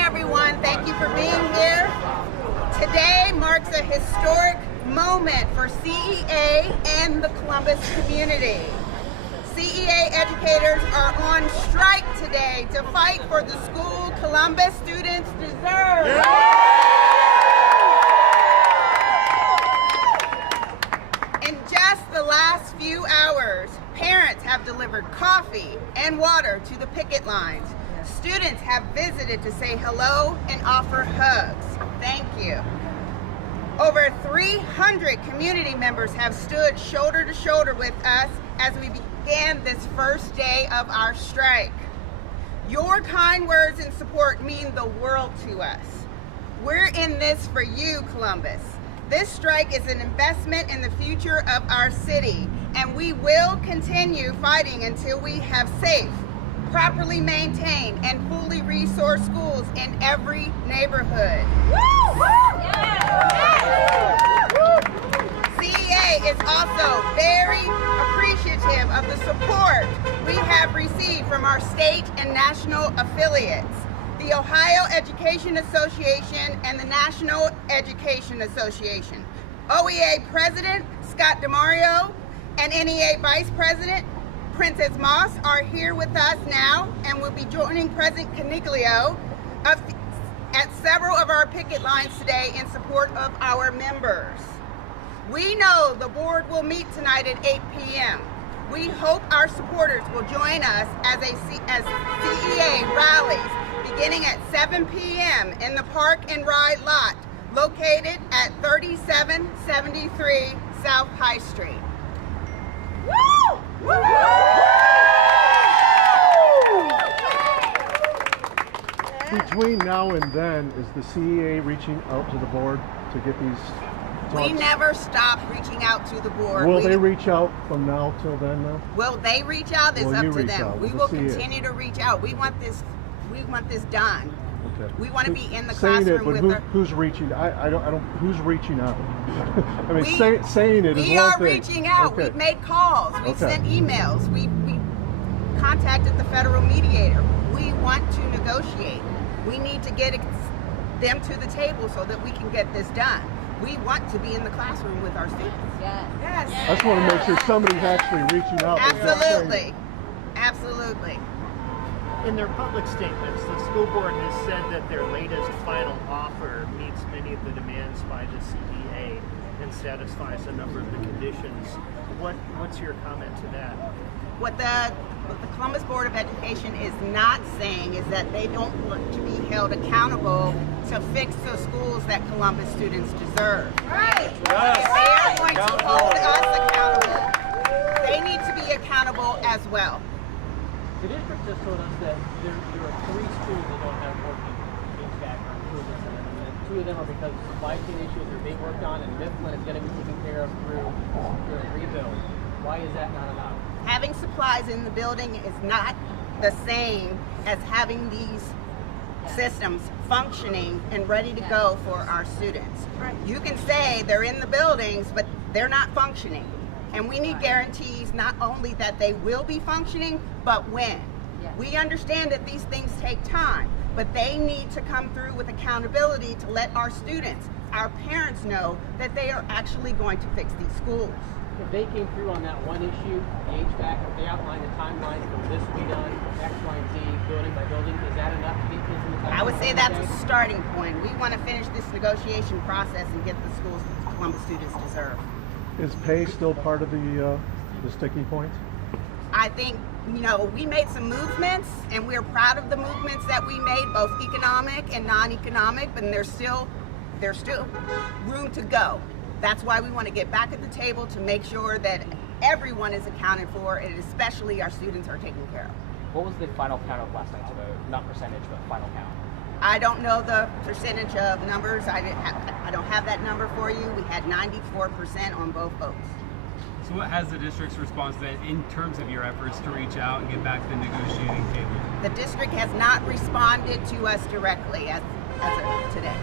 everyone. Thank you for being here. Today marks a historic moment for CEA and the Columbus community. CEA educators are on strike today to fight for the school Columbus students deserve. In just the last few hours, parents have delivered coffee and water to the picket lines. Students have visited to say hello and offer hugs. Thank you. Over 300 community members have stood shoulder to shoulder with us as we began this first day of our strike. Your kind words and support mean the world to us. We're in this for you, Columbus. This strike is an investment in the future of our city, and we will continue fighting until we have safe, properly maintained, and fully resourced schools in every neighborhood. CEA is also very appreciative of the support we have received from our state and national affiliates, the Ohio Education Association and the National Education Association. OEA President Scott DeMario and NEA Vice President Princess Moss are here with us now and will be joining President Coniglio at several of our picket lines today in support of our members. We know the board will meet tonight at 8 p.m. We hope our supporters will join us as CEA rallies beginning at 7 p.m. in the Park and Ride lot located at 3773 South High Street. Woo! Woo! Between now and then, is the CEA reaching out to the board to get these talks? We never stop reaching out to the board. Will they reach out from now till then now? Will they reach out? It's up to them. We will continue to reach out. We want this done. Okay. We want to be in the classroom with her. Who's reaching? I don't. Who's reaching out? I mean, saying it is one thing. We are reaching out. Okay. We've made calls. We've sent emails. We contacted the federal mediator. We want to negotiate. We need to get them to the table so that we can get this done. We want to be in the classroom with our students. Yes. I just want to make sure somebody's actually reaching out. Absolutely. Absolutely. In their public statements, the school board has said that their latest final offer meets many of the demands by the CEA and satisfies a number of the conditions. What's your comment to that? What the Columbus Board of Education is not saying is that they don't want to be held accountable to fix the schools that Columbus students deserve. Right. If they are going to hold us accountable, they need to be accountable as well. The district just told us that there are 3 schools that don't have working HVAC or improvements in them, and 2 of them are because of supply chain issues are being worked on, and Mifflin is going to be taken care of through a rebuild. Why is that not enough? Having supplies in the building is not the same as having these systems functioning and ready to go for our students. You can say they're in the buildings, but they're not functioning. And we need guarantees not only that they will be functioning, but when. We understand that these things take time, but they need to come through with accountability to let our students, our parents know that they are actually going to fix these schools. If they came through on that one issue, the HVAC, if they outlined the timeline from this will be done, X, Y, and Z, building by building, is that enough to get kids in the classroom? I would say that's a starting point. We want to finish this negotiation process and get the schools that Columbus students deserve. Is pay still part of the sticking point? I think, we made some movements, and we're proud of the movements that we made, both economic and non-economic, but there's still room to go. That's why we want to get back at the table to make sure that everyone is accounted for, and especially our students are taken care of. What was the final count of last night's vote? Not percentage, but final count. I don't know the percentage of numbers. I don't have that number for you. We had 94% on both votes. So what has the district's response been in terms of your efforts to reach out and get back to the negotiating table? The district has not responded to us directly as of today.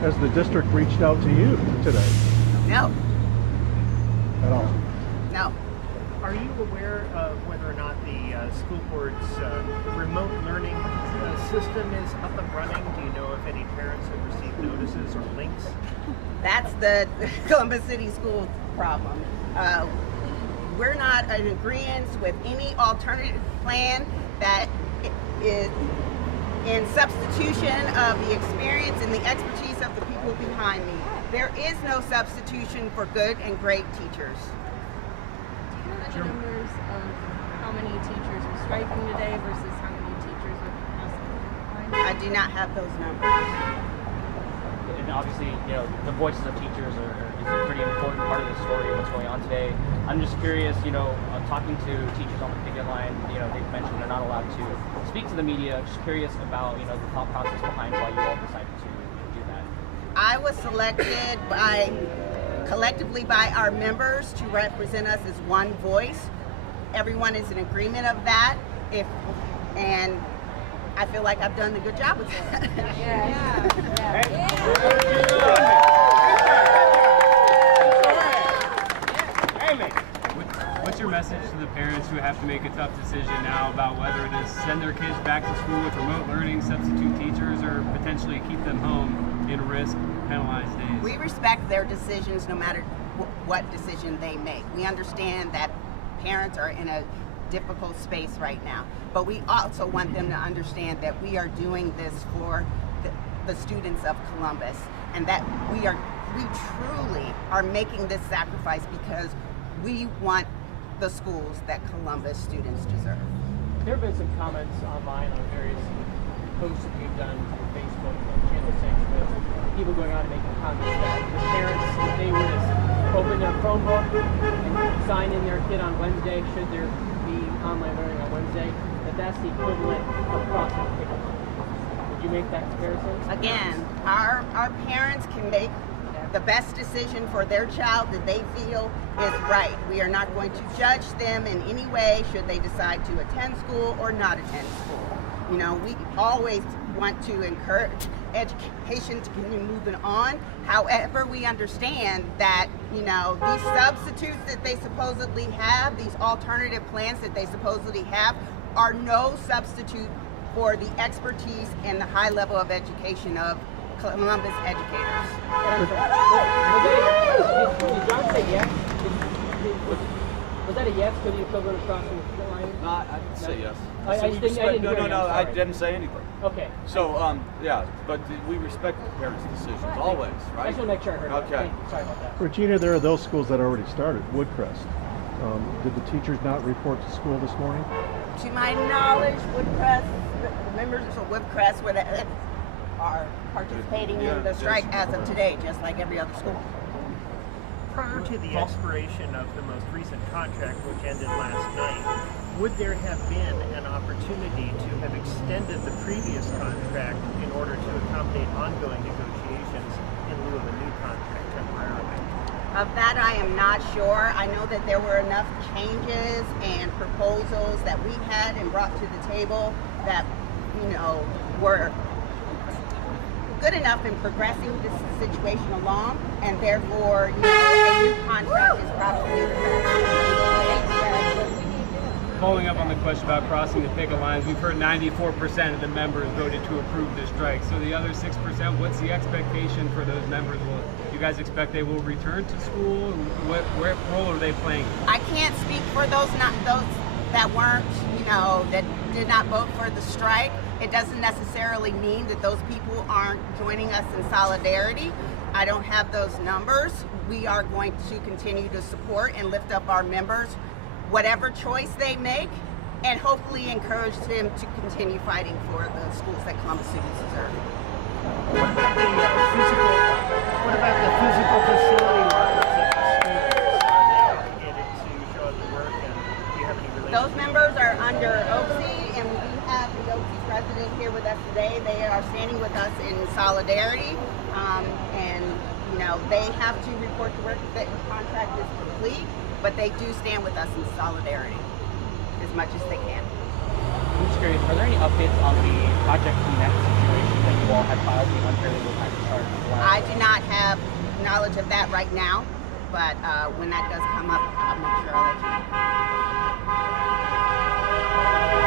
Has the district reached out to you today? No. At all? No. Are Are you aware of whether or not the school board's remote learning system is up and running? Do you know if any parents have received notices or links? That's the Columbus City Schools problem. We're not in agreement with any alternative plan that is in substitution of the experience and the expertise of the people behind me. There is no substitution for good and great teachers. Do you know the numbers of how many teachers are striking today versus how many teachers are asking? I do not have those numbers. And obviously, the voices of teachers is a pretty important part of the story of what's going on today. I'm just curious, talking to teachers on the picket line, they've mentioned they're not allowed to speak to the media. Just curious about, the thought process behind why you all decided to do that. I was selected collectively by our members to represent us as one voice. Everyone is in agreement of that. And I feel like I've done a good job with that. What's your message to the parents who have to make a tough decision now about whether to send their kids back to school with remote learning, substitute teachers, or potentially keep them home in risk penalized days? We respect their decisions no matter what decision they make. We understand that parents are in a difficult space right now, but we also want them to understand that we are doing this for the students of Columbus, and that we truly are making this sacrifice because we want the schools that Columbus students deserve. There have been some comments online on various posts that you've done through Facebook and Channel 6 with people going on and making comments that the parents, if they were to open their Chromebook and sign in their kid on Wednesday, should there be online learning on Wednesday, that's the equivalent of crossing the picket line. Would you make that comparison? Again, our parents can make the best decision for their child that they feel is right. We are not going to judge them in any way should they decide to attend school or not attend school. We always want to encourage education to continue moving on. However, we understand that, these substitutes that they supposedly have, these alternative plans that they supposedly have, are no substitute for the expertise and the high level of education of Columbus educators. Did John say yes? Was that a yes to the equivalent of crossing the line? No, I didn't say yes. I didn't hear you, I'm I sorry. didn't say anything. Okay. So, but we respect the parents' decisions always, I right? just want to make sure I heard that. Okay. Thank you. Sorry about that. Regina, there are those schools that already started. Woodcrest. Did the teachers not report to school this morning? To my knowledge, Woodcrest, the members of Woodcrest are participating in the strike as of today, just like every other school. Prior to the expiration of the most recent contract, which ended last night, would there have been an opportunity to have extended the previous contract in order to accommodate ongoing negotiations in lieu of a new contract temporarily? Of that, I am not sure. I know that there were enough changes and proposals that we had and brought to the table that, were good enough in progressing this situation along, and therefore, a new contract is probably the best. Following up on the question about crossing the picket lines, we've heard 94% of the members voted to approve the strike. So the other 6%, what's the expectation for those members? Will you guys expect they will return to school? What role are they playing? I can't speak for those that weren't, that did not vote for the strike. It doesn't necessarily mean that those people aren't joining us in solidarity. I don't have those numbers. We are going to continue to support and lift up our members, whatever choice they make, and hopefully encourage them to continue fighting for the schools that Columbus students deserve. What about the physical facility workers at the schools? Are they obligated to show up to work, and do you have any relationship? Those members are under OPSI, and we have the OPSI president here with us today. They are standing with us in solidarity, and they have to report to work that the contract is complete, but they do stand with us in solidarity as much as they can. I'm just curious, are there any updates on the Project Connect situation that you all had filed the unfairly low tax charge? I do not have knowledge of that right now. But when that does come up, I'll make sure I'll let you know.